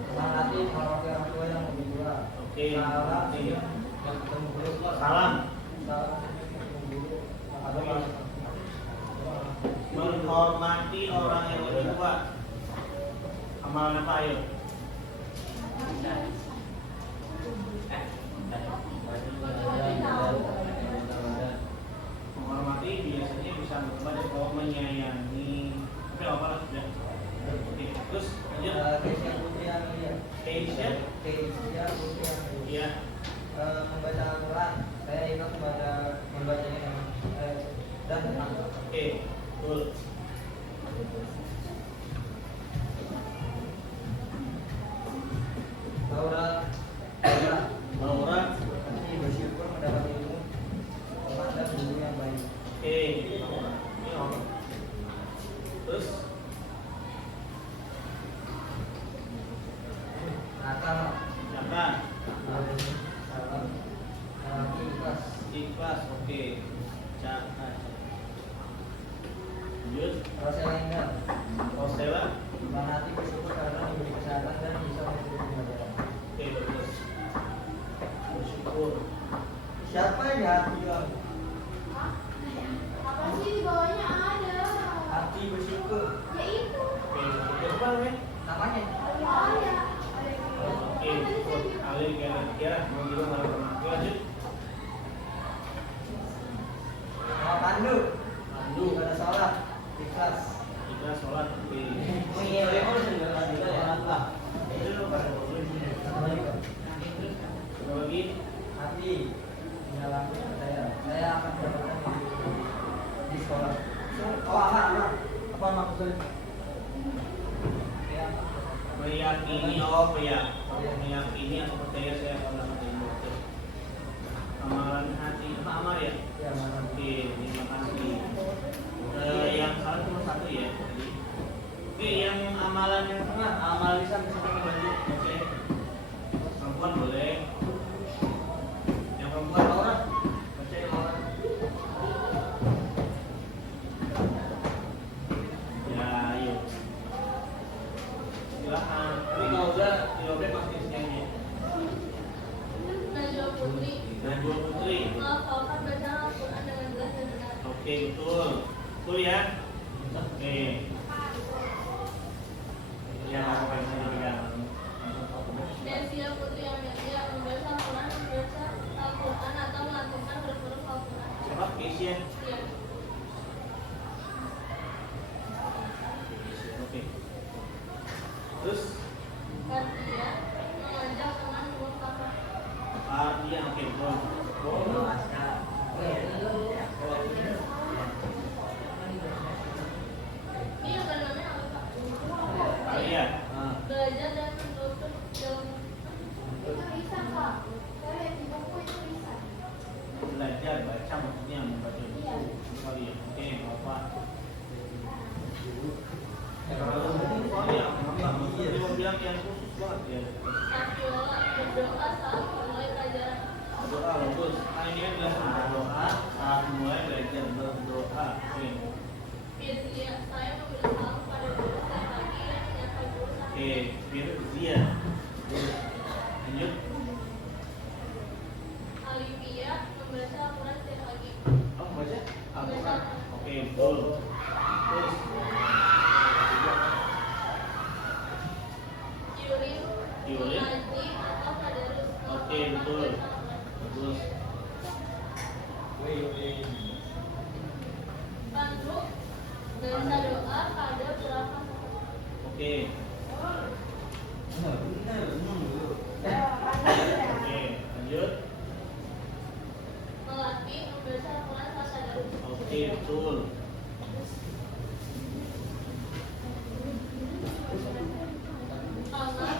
Semangat hati mengawasi orang tua yang lebih tua. Oke. Salam. Oke. Yang ketemu guru. Salam. Salam. Ketemu guru. Oke. Menghormati orang yang lebih tua. Amalan apa ayo? Menghormati biasanya bisa berubah kalau menyayangi. Oke, apa lah sudah. Oke, terus lanjut. Keisha Putri Amelia. Keisha. Keisha Putri Amelia. Iya. Membaca Al-Quran. Saya ingat membacanya dan tenang. Oke, betul. Laura. Ini bersyukur mendapat ilmu teman dan guru yang baik. Oke, Laura. Ini orang. Terus Nakal. Jaka. Salam. Ikhlas. Ikhlas. Oke. Jaka. Lanjut. Roselengga. Rosella. Bang hati bersyukur karena diberi kesehatan dan bisa mengikuti pelajaran. Oke, bagus. Bersyukur. Siapa yang hati bang? Apa sih di bawahnya ada? Hati bersyukur. Ya itu. Oke, bersyukur apa namanya? Namanya? Ada. Oke, betul. Alih kira-kira mau juga nggak pernah. Oke, lanjut. Nama Pandu. Pandu. Pada sholat. Ikhlas. Ikhlas sholat. Oke. Satu lagi. Hati. Menyalahkan saya akan mendapatkan di sekolah. Oh anak. Apa maksudnya? Ya. Meyakini meyakini atau percaya saya akan dapat ilmu. Amalan hati apa amal ya? Ya mana? Oke, terima kasih. Yang salah cuma satu ya. Oke, yang amalan yang tengah, amal lisan bisa membantu. Oke, perempuan boleh. Yang perempuan Laura, baca yang Laura. Ya, ayo. Silakan. Tapi kalau udah diobek pasti nyanyi. Najwa Putri. Najwa Putri. Menghafalkan bacaan Al-Quran dengan jelas dan benar. Oke, betul. Betul ya? Oke. Ya, apa yang ya. Desia Putri Amelia membaca Al-Quran atau melantunkan huruf-huruf Al-Quran. Siapa? Keisha. Iya. Oke. Terus Kartia mengajak teman berpakaian. Ardian, oke, betul. Oh, Aska. Ini bukan namanya apa, Pak? Ardian. Belajar dan menuntut ilmu. Itu bisa, Pak. Saya di buku itu bisa. Belajar baca maksudnya membaca buku. Iya. Kali ya. Oke, apa? Dia mau bilang yang khusus banget ya. Sakiola berdoa saat mulai pelajaran. Doa bagus. Nah, ini kan biasa berdoa saat mulai belajar. Oke, Firzia. Lanjut. Alivia membaca Al-Quran setiap pagi. Oh, baca Al-Quran. Oke, betul. Terus Yurin Yurin. mengaji atau tadarus. Oke, betul. Bagus. Pandu baca doa pada berapa saat? Oke. Oke, lanjut. Melati membaca Al-Quran saat tadarus. Oke, betul. Amat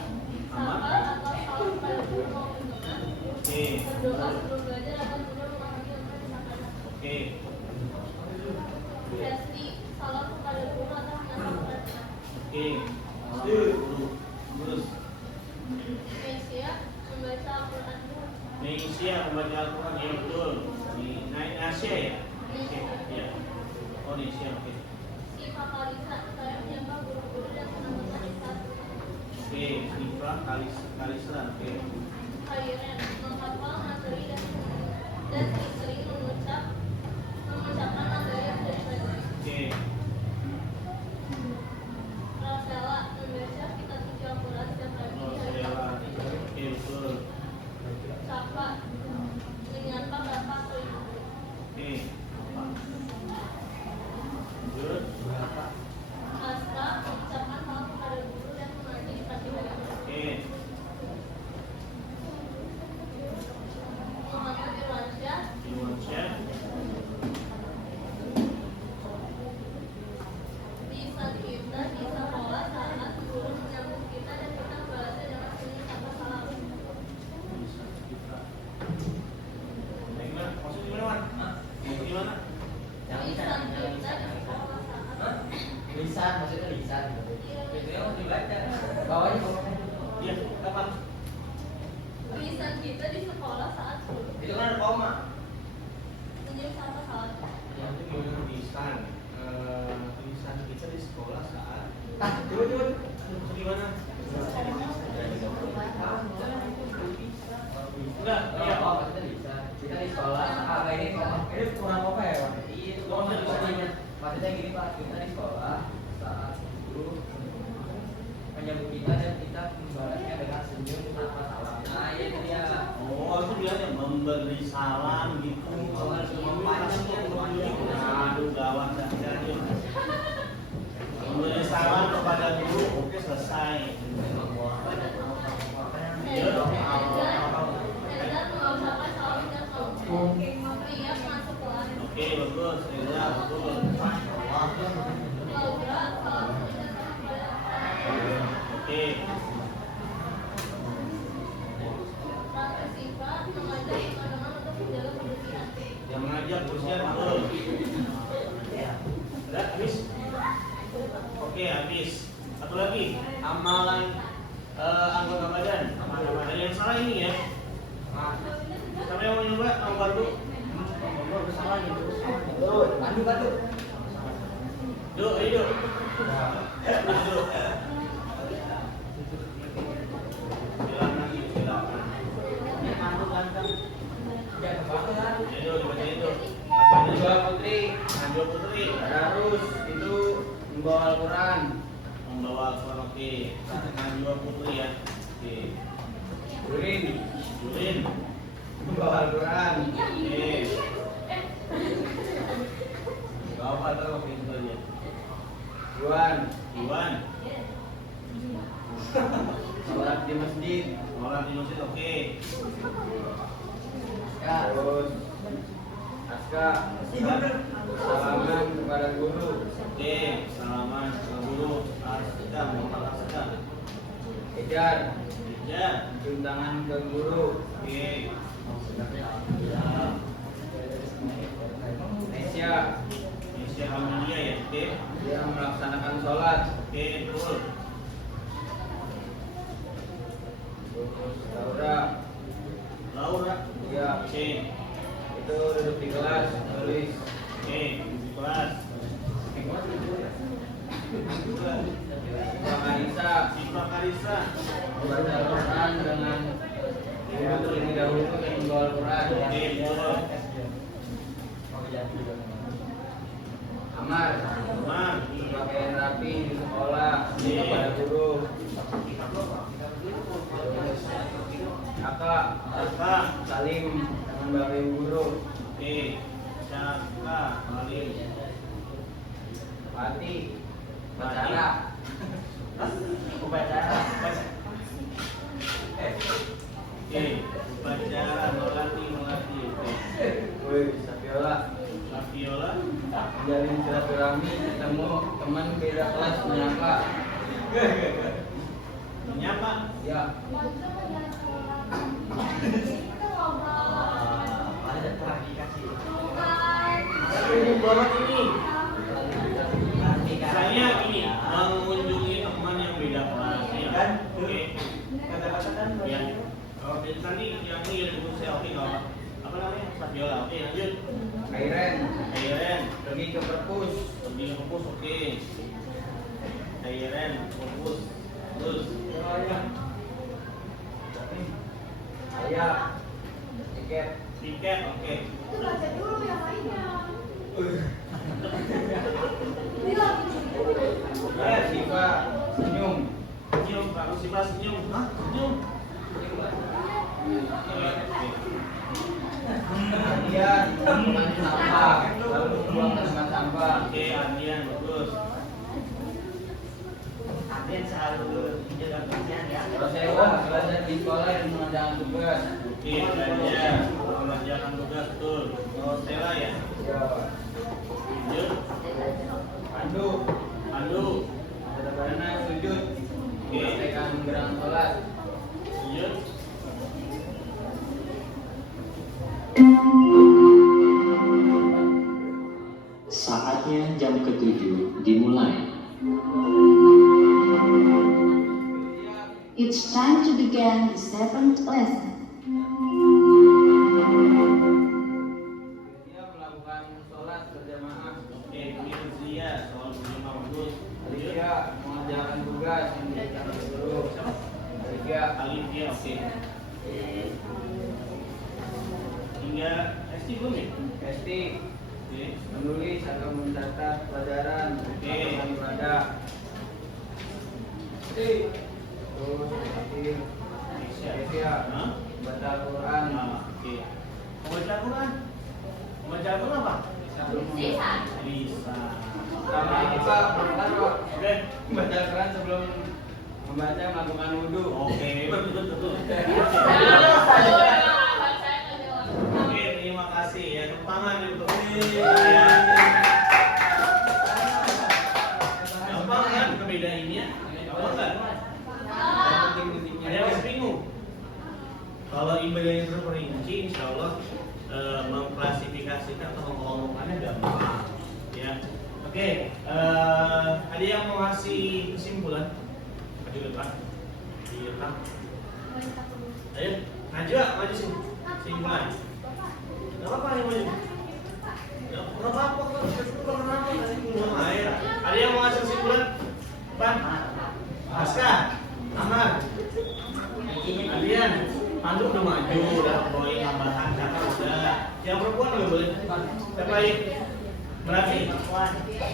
sapa atau salam pada guru maupun teman. Oke. Berdoa sebelum belajar atau sebelum memahami ilmu yang disampaikan. Oke. Hesti salam kepada guru atau menyapa kepada teman. Oke. Guru. Terus Mesia membaca Al-Quran. Indonesia membaca Al-Quran ya betul. Di Asia ya? Ya. Oh, Indonesia. Oke. Sifa Kalisa saya menyapa guru-guru dan teman-teman di saat Oke, Sifra Kalisra. Oke. Khairan menghafal materi dan sering mengucapkan materi yang sudah dipelajari. Oke. Rasela membaca kitab suci Al-Quran setiap pagi Oh, di hari Sela. Sabtu. Oke, betul. Sapa menyapa bapak atau ibu. Oke. Apa? Lanjut. Asra mengucapkan salam kepada guru dan mengaji di pagi hari. Oke. Muhammad Irwansyah Indonesia. bisa kita di sekolah saat guru menyambut kita dan kita membalasnya dengan senyum tanpa salam. Bisa kita. Gimana? Maksud gimana, Wan? Maksud gimana? Bisa kita di sekolah saat Lisan, maksudnya lisan. Iya. Itu yang mau dibaca. Bawahnya bawahnya. Iya, apa? Tulisan kita di sekolah saat guru Itu kan ada koma. senyum tanpa salam. Yang itu gimana tulisan? Tulisan kita di sekolah saat Coba. Maksud gimana? Enggak, iya. Oh, maksudnya lisan. Kita di sekolah, apa ini koma? Ini kurang koma ya, Pak? Iya, itu koma maksudnya. Maksudnya gini, Pak. Kita di sekolah saat guru menyambut kita dan kita membalasnya dengan senyum tanpa salam. Nah, itu dia. Oh, aku bilangnya memberi salam gitu. Oh, harus memanjang. Aduh, gawat dah. Memberi salam kepada guru, oke selesai. Edan mengucapkan salam dan salam. Pria masuk kelas. Oke, bagus. Ya, betul. Laura salam mengucapkan kepada Oke. Ratu Siva mengajak teman-teman untuk menjaga kebersihan. Yang mengajak kursian betul. Udah, habis? Oke, habis. Satu lagi, amalan anggota badan. Ada yang salah ini ya? Siapa yang mau nyoba? Mau bantu? Bantu. Yuk, ayo. Yuk. Silakan. Jangan banget. Ayo, dibaca itu. Apa itu? Najwa Putri, Najwa Putri. Darus itu membawa Al-Quran. Membawa Al-Quran, oke. Najwa Putri ya. Oke. Yurin Yurin. membawa Al-Quran. Oke. Gak apa tuh, pintu aja. Iwan Iwan. sholat di masjid. Orang di masjid, oke. Ya, terus Aska salaman kepada guru. Oke, salaman ke guru. Aska, Muhammad Aska. Ejar Ya. cium tangan ke guru. Oke. Nesya Indonesia Alhamdulillah ya, oke. dia melaksanakan sholat. Oke, betul. Terus Laura Laura. dia Oke. itu duduk di kelas tulis. Oke, di kelas. Bang Anissa Karisa. Syifa Karisa. Membaca Al-Quran dengan guru terlebih dahulu yang membawa Al-Quran. Oke, betul. Amar. Amar. Berpakaian rapi di sekolah. Kepada guru. Kakak. Kakak. Salim dengan bapak ibu guru. Oke. Kakak. Salim. Pati. Upacara. Upacara. Oke. Upacara melatih. Oke. Woi, Sapiola. Lapiola. Menjalin silaturahmi, ketemu teman beda kelas menyapa. Menyapa. Ya. Ini banget ini. Saya ini mengunjungi teman yang beda kelas, ya kan? Oke. Kata-kata kan Ya. Kalau tadi yang ini ada buku saya, oke nggak apa namanya? Sapiola. Oke, lanjut. Airen. Pergi ke perpus. Pergi ke perpus, oke. Airen, perpus. Terus. Ayah. Tiket. Tiket, oke. Itu baca dulu yang lainnya. Bilang. Ayah Siva senyum. Senyum, Pak. Siapa senyum? Hah? Senyum? Dia mengambil sampah, lalu membuang ke tempat sampah. Oke, Adian, bagus. Adrian selalu menjaga kebersihan ya. Rosewa belajar di sekolah dan mengerjakan tugas. Oke, belajar. Mengerjakan tugas, betul. Kalau Stella ya? Ya. Lanjut. Pandu. Karena sujud. Menyelesaikan gerakan sholat. Lanjut. Saatnya jam ke-7 dimulai. It's time to begin the 7th lesson. Dia melakukan sholat berjamaah. Oke, Firzia, soal berjamaah bagus. Lanjut. Dia mengerjakan tugas yang diberikan oleh guru. Dia Alifia, oke. Hingga Esti belum ya? Esti Oke. menulis atau mencatat pelajaran melakukan ibadah. Terus Aisyah Hah? baca Al-Quran. Oke. Membaca Al-Quran? Membaca Al-Quran apa? Sisa. Bisa. Sama ini Pak, bentar Pak. Oke. Baca Al-Quran sebelum membaca melakukan wudhu. Oke, betul. Oke, terima kasih ya. Tepuk tangan untuk ya. Gampang kan ngebedainnya? Gampang nggak? Ada yang masih bingung? Kalau ibadahnya terperinci, insya Allah mengklasifikasikan atau mengelompokannya gampang. Ya. Oke, ada yang mau ngasih kesimpulan? Maju depan. Di depan. Ayo, maju sini. Kesimpulan. Gak apa-apa yang maju. Gak apa-apa kok. Kenapa kasih minum air? Ada yang mau ngasih kesimpulan? Pan. Aska. Amar. Kalian. Pandu udah maju, udah bawain tambahan, kakak udah. Yang perempuan juga boleh. Siapa lagi? Berarti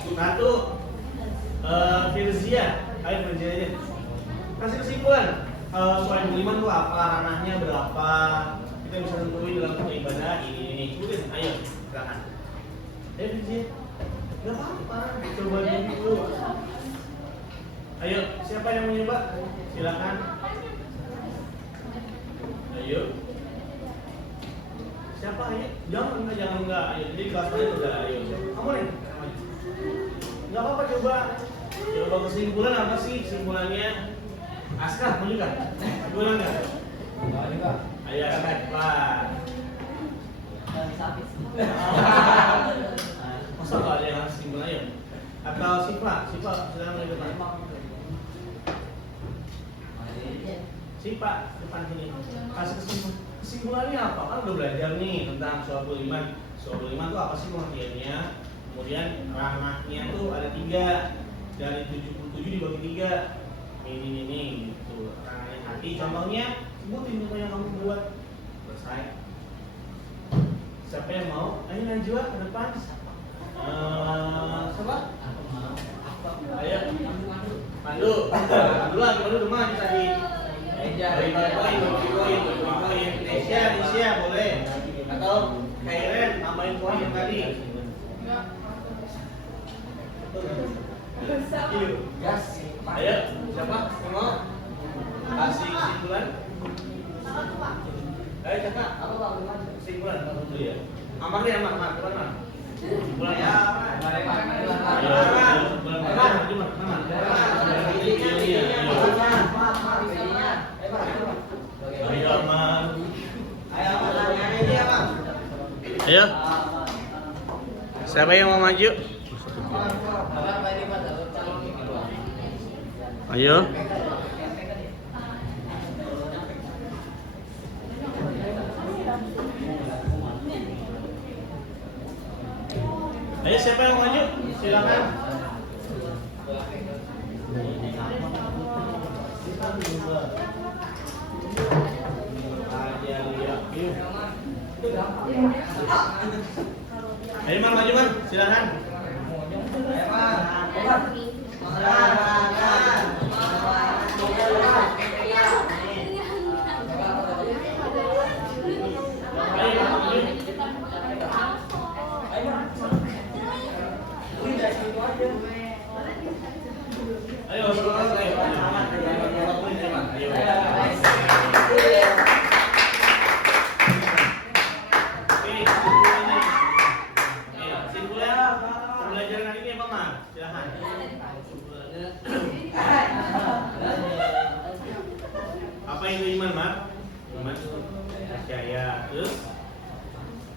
satu Firzia. Ayo Firzia aja. Kasih kesimpulan. Soal iman itu apa, ranahnya berapa? Kita bisa tentuin dalam satu ibadah ini. Udah, ayo silakan. Ayo Firzia. Gak apa-apa, coba dulu. Ayo, siapa yang mau nyoba? Silakan. Ayo. Siapa ayo? Jangan enggak. Ayo, jadi kelasnya udah ayo. Kamu nih. Enggak apa-apa coba kesimpulan apa sih kesimpulannya? Askar, mau juga? Kesimpulan enggak? Ayo Askar, Pak. Masa nggak ada yang kesimpulan ayo? Atau Siva sedang mulai depan. Siva depan sini. Kasih kesimpulannya apa? Kan udah belajar nih tentang Syu'abul Iman. Syu'abul Iman itu apa sih pengertiannya? Kemudian ranahnya tuh ada 3, dari 77 dibagi 3. ini gitu. Tangannya hati. Contohnya sebutin contoh yang kamu buat. Selesai. Siapa yang mau? Ayo Najwa ke depan. Siapa? Ayo. Pandu. Pandu lagi Pandu rumah tadi. Koin. Nesya boleh. Atau Kairen tambahin poin yang tadi. Gas. Ayo, siapa yang mau? Kasih kesimpulan. Ayo cakap. Apa Pak? Belum. Kesimpulan kamu dulu ya. Amar deh, Amar. Kesimpulan ya. Ayo. Siapa yang mau maju? Ayo. Ayo siapa yang maju? Silakan. Ayo Man maju Man, silakan. Ayo, pembelajaran hari ini apa Mas? Silakan. Apa itu iman Mas? Iman percaya. Terus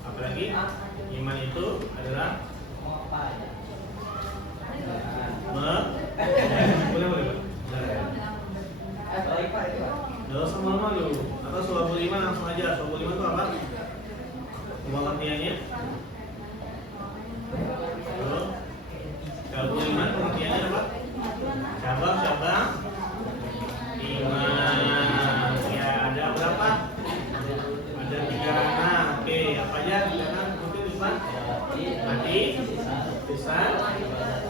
apa lagi? Iman itu adalah boleh. Gak usah malu-malu. Atau suabul iman langsung aja. Suabul iman itu apa? Pengertiannya. Suabul iman pengertiannya apa? Cabang iman. Ya ada berapa? Ada 3 rana. Oke, apa aja? Rana mungkin Ustaz? Hati, lisan,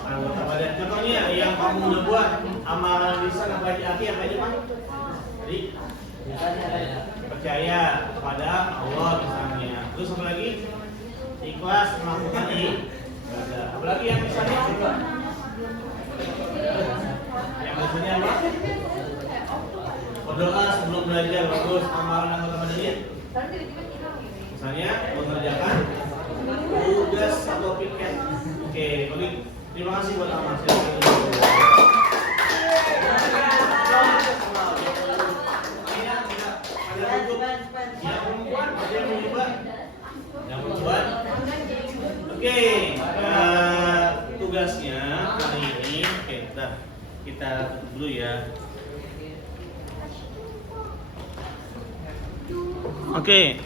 anggota badan. Contohnya yang kamu udah buat amalan lisan apa aja Mas? Jadi percaya kepada Allah misalnya. Terus apa lagi? Ikhlas melakukan ibadah. Apalagi yang misalnya yang biasanya apa? Berdoa sebelum belajar bagus amalan anggota badannya. Misalnya mengerjakan tugas atau piket. Oke, baik. Terima kasih buat amal. Yang membuat. Oke, tugasnya kali ini kita tutup dulu ya. Oke.